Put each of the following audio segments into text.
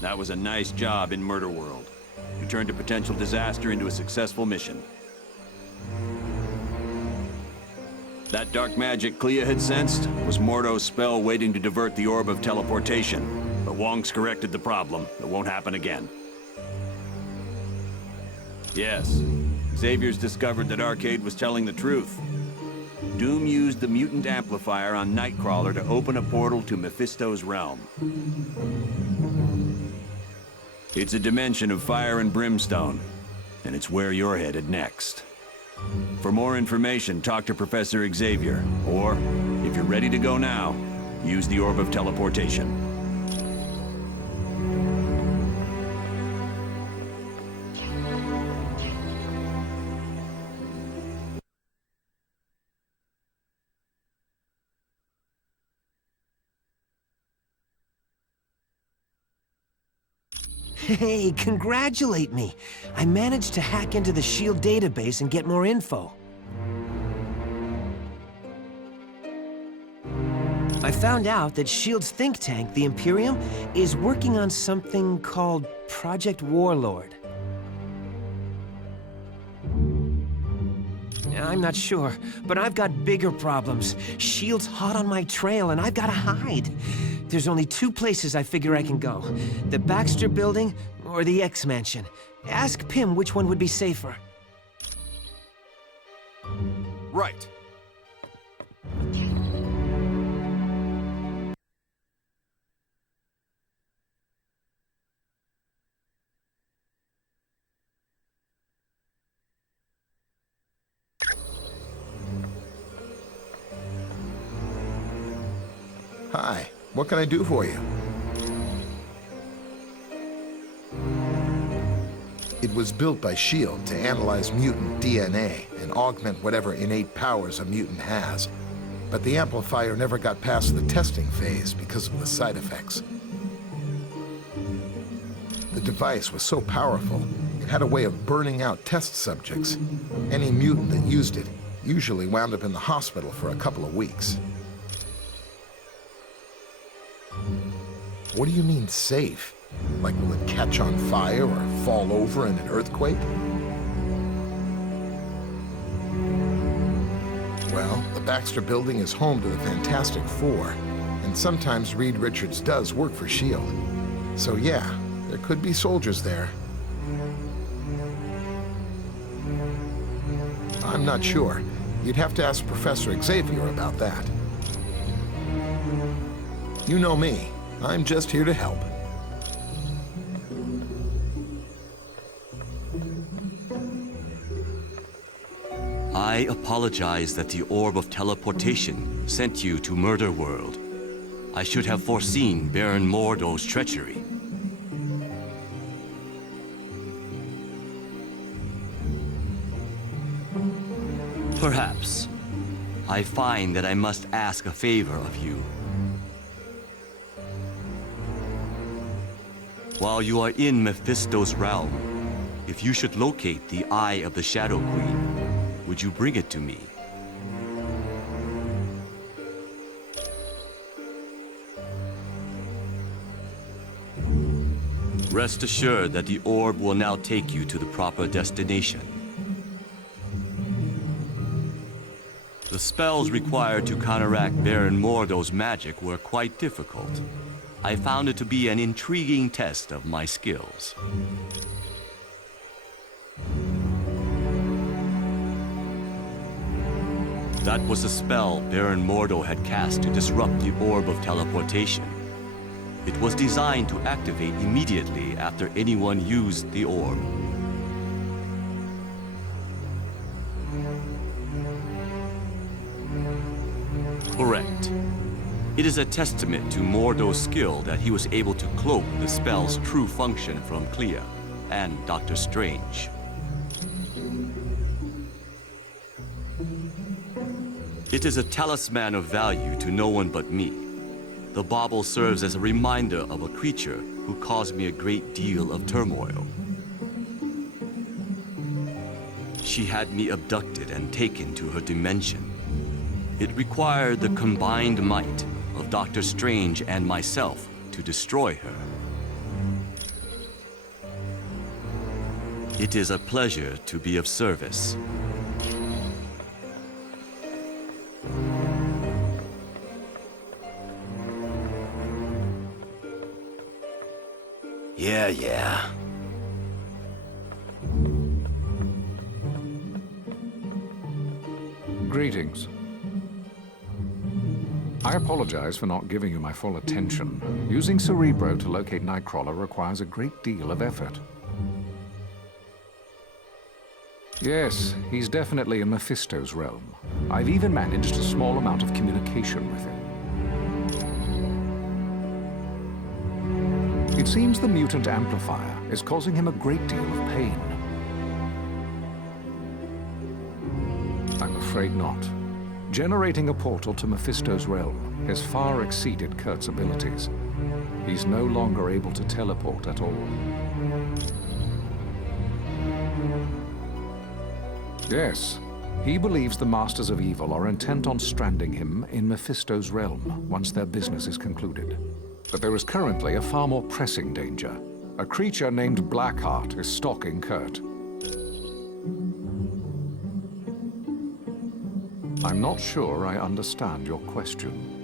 That was a nice job in Murder World. You turned a potential disaster into a successful mission. That dark magic Clea had sensed was Mordo's spell waiting to divert the Orb of Teleportation. But Wong's corrected the problem. It won't happen again. Yes, Xavier's discovered that Arcade was telling the truth. Doom used the mutant amplifier on Nightcrawler to open a portal to Mephisto's realm. It's a dimension of fire and brimstone, and it's where you're headed next. For more information, talk to Professor Xavier, or, if you're ready to go now, use the Orb of Teleportation. Hey, congratulate me! I managed to hack into the SHIELD database and get more info. I found out that SHIELD's think tank, the Imperium, is working on something called Project Warlord. I'm not sure, but I've got bigger problems. SHIELD's hot on my trail and I've gotta hide. There's only two places I figure I can go. The Baxter Building or the X-Mansion. Ask Pym which one would be safer. Right. Hi, what can I do for you? It was built by SHIELD to analyze mutant DNA and augment whatever innate powers a mutant has. But the amplifier never got past the testing phase because of the side effects. The device was so powerful, it had a way of burning out test subjects. Any mutant that used it usually wound up in the hospital for a couple of weeks. What do you mean safe? Like, will it catch on fire or fall over in an earthquake? Well, the Baxter Building is home to the Fantastic Four, and sometimes Reed Richards does work for SHIELD. So yeah, there could be soldiers there. I'm not sure. You'd have to ask Professor Xavier about that. You know me. I'm just here to help. I apologize that the Orb of Teleportation sent you to Murder World. I should have foreseen Baron Mordo's treachery. Perhaps. I find that I must ask a favor of you. While you are in Mephisto's realm, if you should locate the Eye of the Shadow Queen, would you bring it to me? Rest assured that the orb will now take you to the proper destination. The spells required to counteract Baron Mordo's magic were quite difficult. I found it to be an intriguing test of my skills. That was a spell Baron Mordo had cast to disrupt the Orb of Teleportation. It was designed to activate immediately after anyone used the orb. Correct. It is a testament to Mordo's skill that he was able to cloak the spell's true function from Clea and Dr. Strange. It is a talisman of value to no one but me. The bauble serves as a reminder of a creature who caused me a great deal of turmoil. She had me abducted and taken to her dimension. It required the combined might of Dr. Strange and myself to destroy her. It is a pleasure to be of service. Yeah. Greetings. I apologize for not giving you my full attention. Using Cerebro to locate Nightcrawler requires a great deal of effort. Yes, he's definitely in Mephisto's realm. I've even managed a small amount of communication with him. It seems the mutant amplifier is causing him a great deal of pain. I'm afraid not. Generating a portal to Mephisto's realm has far exceeded Kurt's abilities. He's no longer able to teleport at all. Yes, he believes the Masters of Evil are intent on stranding him in Mephisto's realm once their business is concluded. But there is currently a far more pressing danger. A creature named Blackheart is stalking Kurt. I'm not sure I understand your question.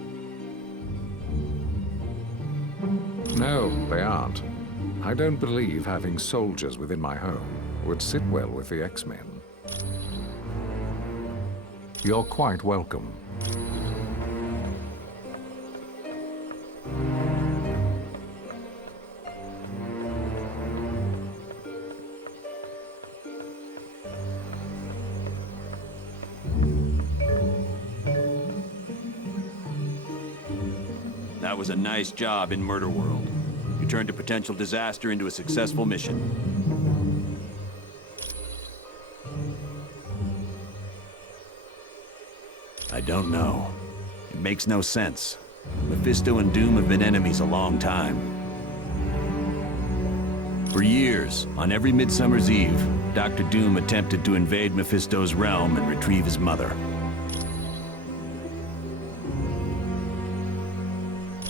No, they aren't. I don't believe having soldiers within my home would sit well with the X-Men. You're quite welcome. That was a nice job in Murder World. You turned a potential disaster into a successful mission. I don't know. It makes no sense. Mephisto and Doom have been enemies a long time. For years, on every Midsummer's Eve, Dr. Doom attempted to invade Mephisto's realm and retrieve his mother.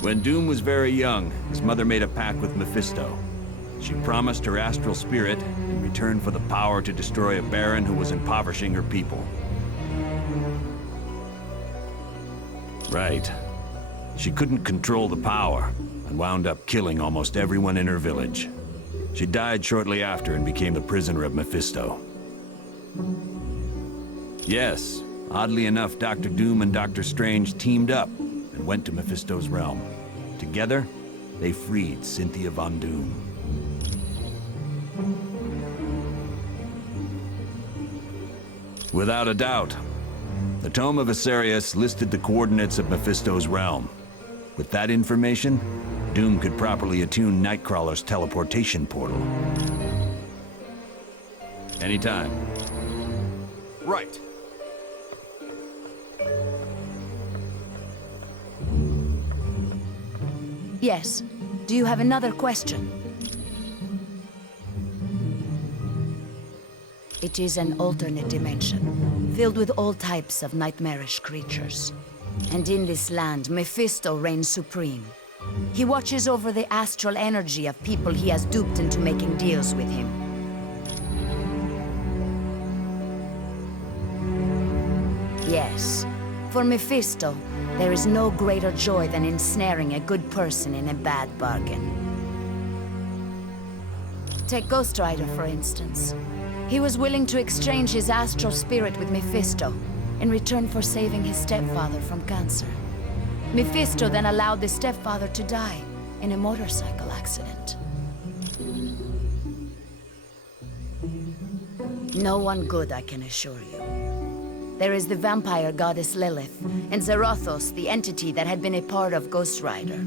When Doom was very young, his mother made a pact with Mephisto. She promised her astral spirit in return for the power to destroy a Baron who was impoverishing her people. Right. She couldn't control the power, and wound up killing almost everyone in her village. She died shortly after and became a prisoner of Mephisto. Yes, oddly enough, Dr. Doom and Dr. Strange teamed up and went to Mephisto's realm. Together, they freed Cynthia Von Doom. Without a doubt, the Tome of Asarius listed the coordinates of Mephisto's realm. With that information, Doom could properly attune Nightcrawler's teleportation portal. Anytime. Right. Yes. Do you have another question? It is an alternate dimension, filled with all types of nightmarish creatures. And in this land, Mephisto reigns supreme. He watches over the astral energy of people he has duped into making deals with him. Yes. For Mephisto, there is no greater joy than ensnaring a good person in a bad bargain. Take Ghost Rider, for instance. He was willing to exchange his astral spirit with Mephisto in return for saving his stepfather from cancer. Mephisto then allowed the stepfather to die in a motorcycle accident. No one good, I can assure you. There is the vampire goddess Lilith, and Zarathos, the entity that had been a part of Ghost Rider.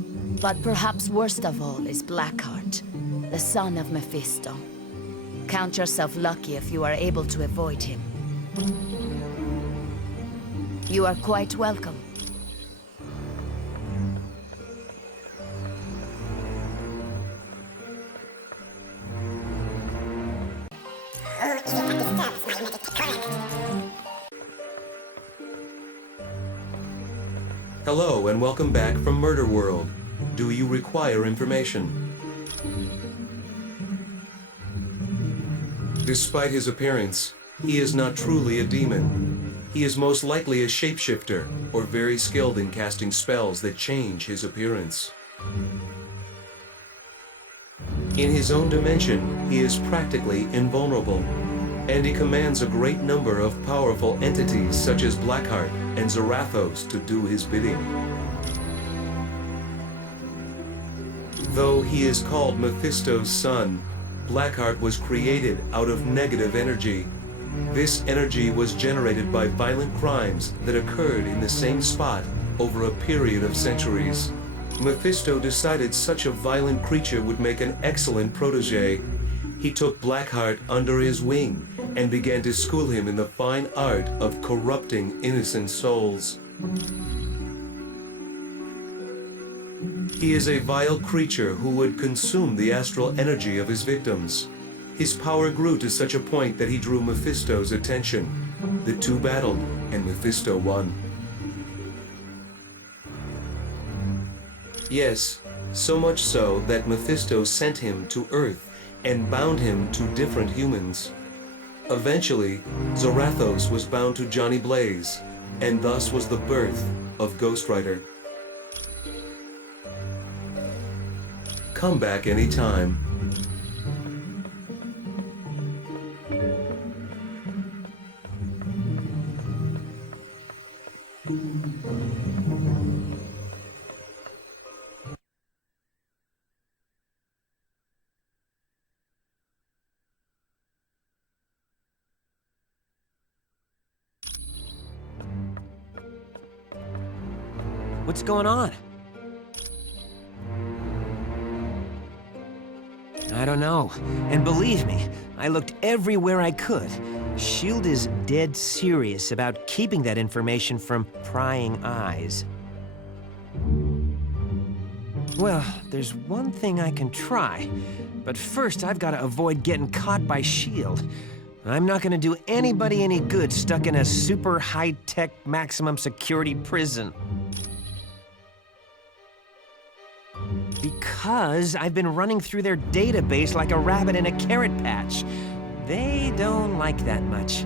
But perhaps worst of all is Blackheart, the son of Mephisto. Count yourself lucky if you are able to avoid him. You are quite welcome. Hello and welcome back from Murder World. Do you require information? Despite his appearance, he is not truly a demon. He is most likely a shapeshifter, or very skilled in casting spells that change his appearance. In his own dimension, he is practically invulnerable, and he commands a great number of powerful entities such as Blackheart and Zarathos to do his bidding. Though he is called Mephisto's son, Blackheart was created out of negative energy. This energy was generated by violent crimes that occurred in the same spot over a period of centuries. Mephisto decided such a violent creature would make an excellent protege. He took Blackheart under his wing and began to school him in the fine art of corrupting innocent souls. He is a vile creature who would consume the astral energy of his victims. His power grew to such a point that he drew Mephisto's attention. The two battled, and Mephisto won. Yes, so much so that Mephisto sent him to Earth and bound him to different humans. Eventually, Zarathos was bound to Johnny Blaze, and thus was the birth of Ghost Rider. Come back anytime. What's going on? I don't know. And believe me, I looked everywhere I could. S.H.I.E.L.D. is dead serious about keeping that information from prying eyes. Well, there's one thing I can try. But first, I've got to avoid getting caught by S.H.I.E.L.D. I'm not gonna do anybody any good stuck in a super high-tech maximum security prison. Because I've been running through their database like a rabbit in a carrot patch. They don't like that much.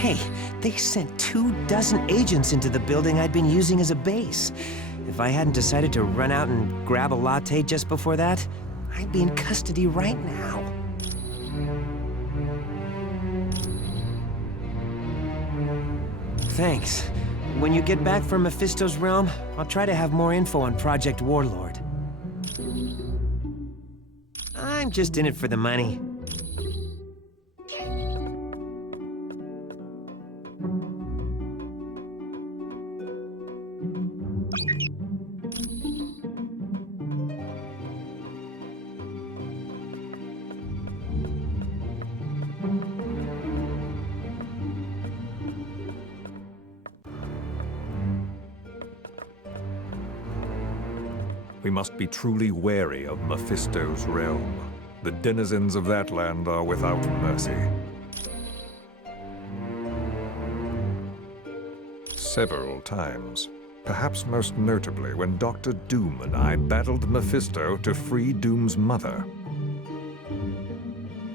Hey, they sent 24 agents into the building I'd been using as a base. If I hadn't decided to run out and grab a latte just before that, I'd be in custody right now. Thanks. When you get back from Mephisto's realm, I'll try to have more info on Project Warlord. I'm just in it for the money. We must be truly wary of Mephisto's realm. The denizens of that land are without mercy. Several times, perhaps most notably when Dr. Doom and I battled Mephisto to free Doom's mother.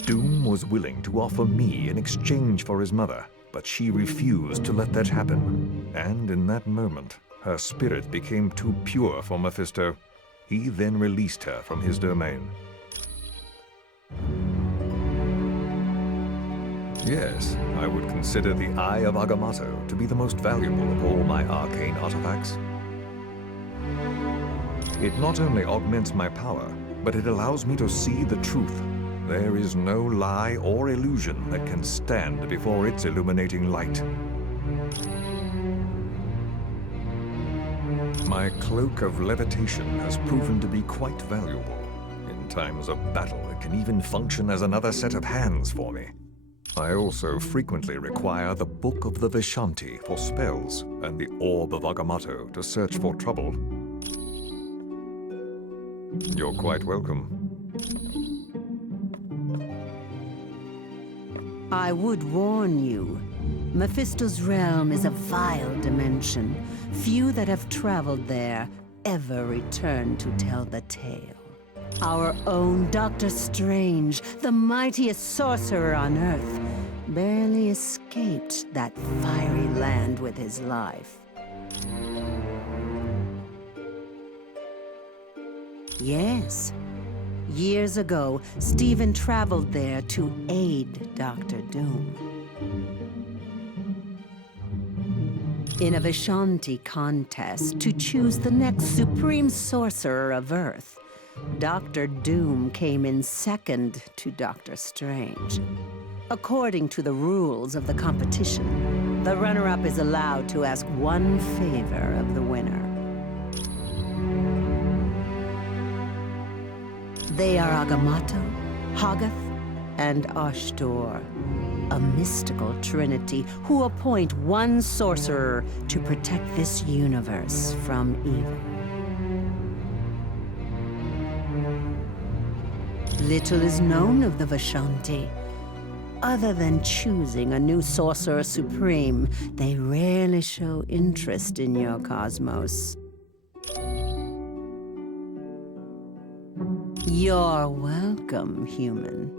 Doom was willing to offer me in exchange for his mother, but she refused to let that happen. And in that moment, her spirit became too pure for Mephisto. He then released her from his domain. Yes, I would consider the Eye of Agamotto to be the most valuable of all my arcane artifacts. It not only augments my power, but it allows me to see the truth. There is no lie or illusion that can stand before its illuminating light. My cloak of levitation has proven to be quite valuable. In times of battle, it can even function as another set of hands for me. I also frequently require the Book of the Vishanti for spells, and the Orb of Agamotto to search for trouble. You're quite welcome. I would warn you. Mephisto's realm is a vile dimension. Few that have traveled there ever return to tell the tale. Our own Dr. Strange, the mightiest sorcerer on Earth, barely escaped that fiery land with his life. Yes. Years ago, Stephen traveled there to aid Dr. Doom. In a Vishanti contest to choose the next supreme sorcerer of Earth, Dr. Doom came in second to Dr. Strange. According to the rules of the competition, the runner-up is allowed to ask one favor of the winner. They are Agamotto, Hoggoth, and Ashtor, a mystical trinity who appoint one sorcerer to protect this universe from evil. Little is known of the Vishanti. Other than choosing a new Sorcerer Supreme, they rarely show interest in your cosmos. You're welcome, human.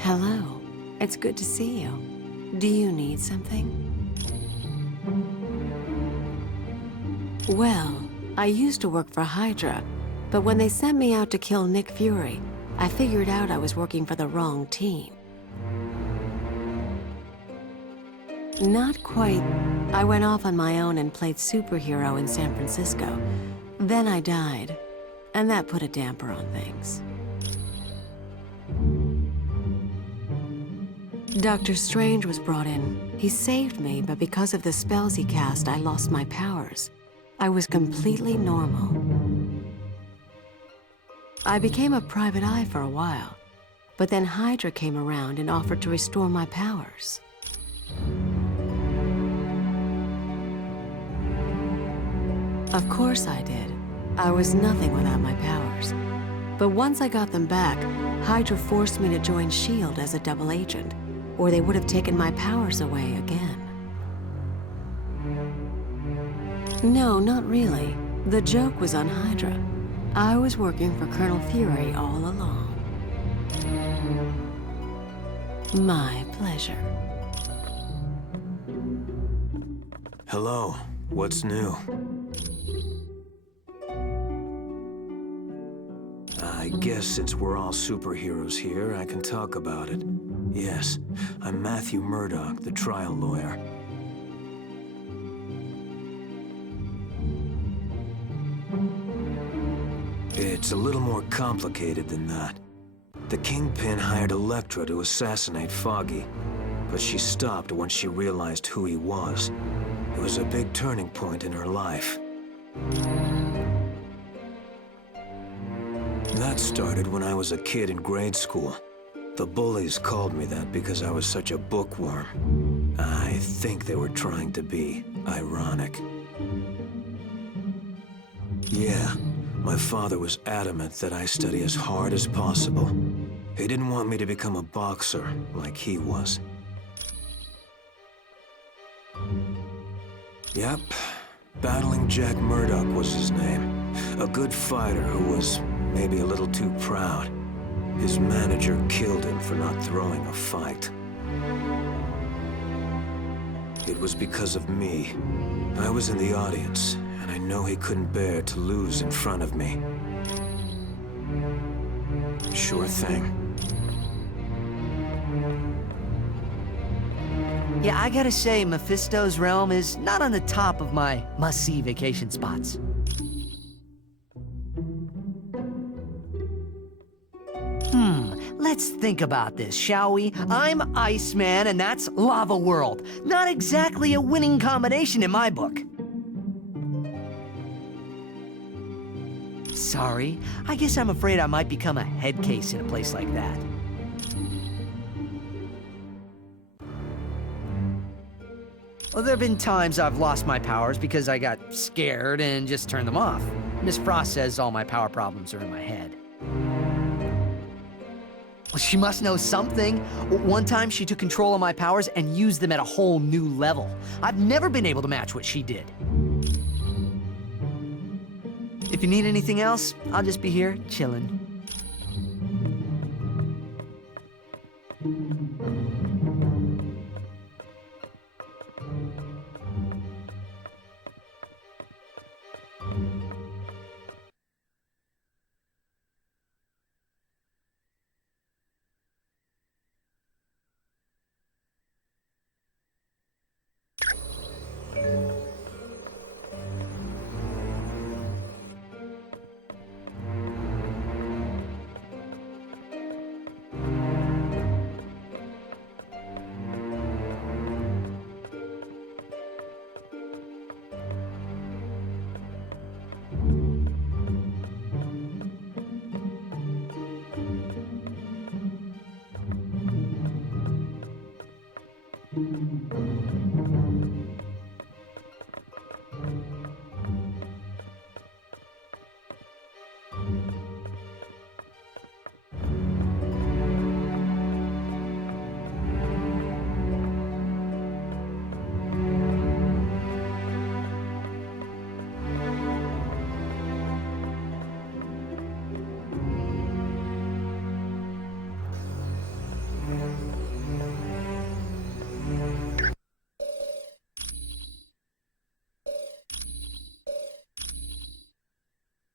Hello. It's good to see you. Do you need something? Well, I used to work for Hydra, but when they sent me out to kill Nick Fury, I figured out I was working for the wrong team. Not quite. I went off on my own and played superhero in San Francisco. Then I died, and that put a damper on things. Dr. Strange was brought in. He saved me, but because of the spells he cast, I lost my powers. I was completely normal. I became a private eye for a while, but then Hydra came around and offered to restore my powers. Of course I did. I was nothing without my powers. But once I got them back, Hydra forced me to join S.H.I.E.L.D. as a double agent, or they would have taken my powers away again. No, not really. The joke was on Hydra. I was working for Colonel Fury all along. My pleasure. Hello. What's new? I guess since we're all superheroes here, I can talk about it. Yes, I'm Matthew Murdock, the trial lawyer. It's a little more complicated than that. The Kingpin hired Elektra to assassinate Foggy, but she stopped once she realized who he was. It was a big turning point in her life. That started when I was a kid in grade school. The bullies called me that because I was such a bookworm. I think they were trying to be ironic. Yeah, my father was adamant that I study as hard as possible. He didn't want me to become a boxer like he was. Yep, Battling Jack Murdock was his name. A good fighter who was maybe a little too proud. His manager killed him for not throwing a fight. It was because of me. I was in the audience, and I know he couldn't bear to lose in front of me. Sure thing. Yeah, I gotta say, Mephisto's realm is not on the top of my must-see vacation spots. Let's think about this, shall we? I'm Iceman, and that's Lava World. Not exactly a winning combination in my book. Sorry, I guess I'm afraid I might become a head case in a place like that. Well, there have been times I've lost my powers because I got scared and just turned them off. Miss Frost says all my power problems are in my head. Well, she must know something. One time she took control of my powers and used them at a whole new level. I've never been able to match what she did. If you need anything else, I'll just be here chilling.